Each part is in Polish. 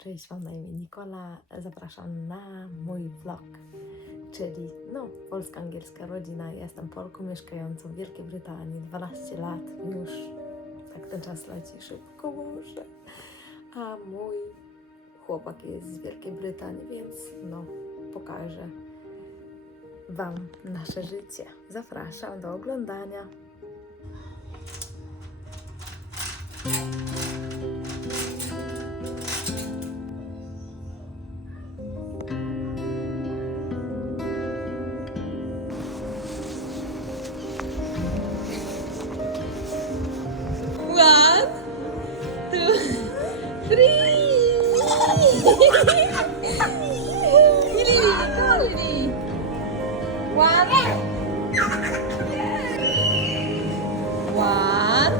Cześć, mam na imię Nikola. Zapraszam na mój vlog, czyli no, polsko-angielska rodzina. Jestem Polką mieszkającą w Wielkiej Brytanii 12 lat już. Tak ten czas leci szybko, Boże. A mój chłopak jest z Wielkiej Brytanii, więc no, pokażę Wam nasze życie. Zapraszam do oglądania. One. One,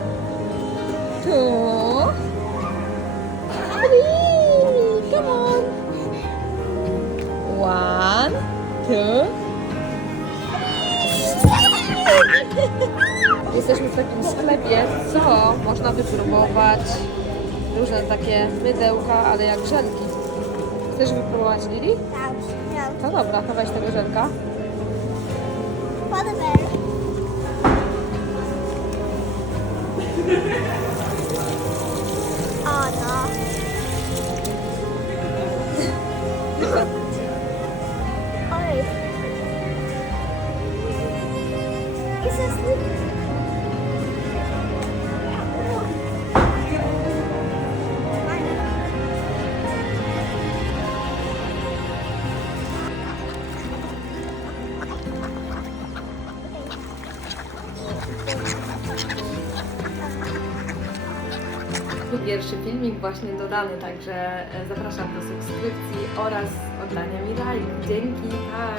two, three. Come on. One, two. Jesteśmy w takim sklepie, co można wypróbować. Różne takie mydełka, ale jak żelki. Chcesz wypróbować Lili? Tak. No dobra, to weź tego żelka. another bear. oh no. Alright. Tym? Pierwszy filmik właśnie dodany, także e, zapraszam do subskrypcji oraz oddania mi like. Dzięki, pa!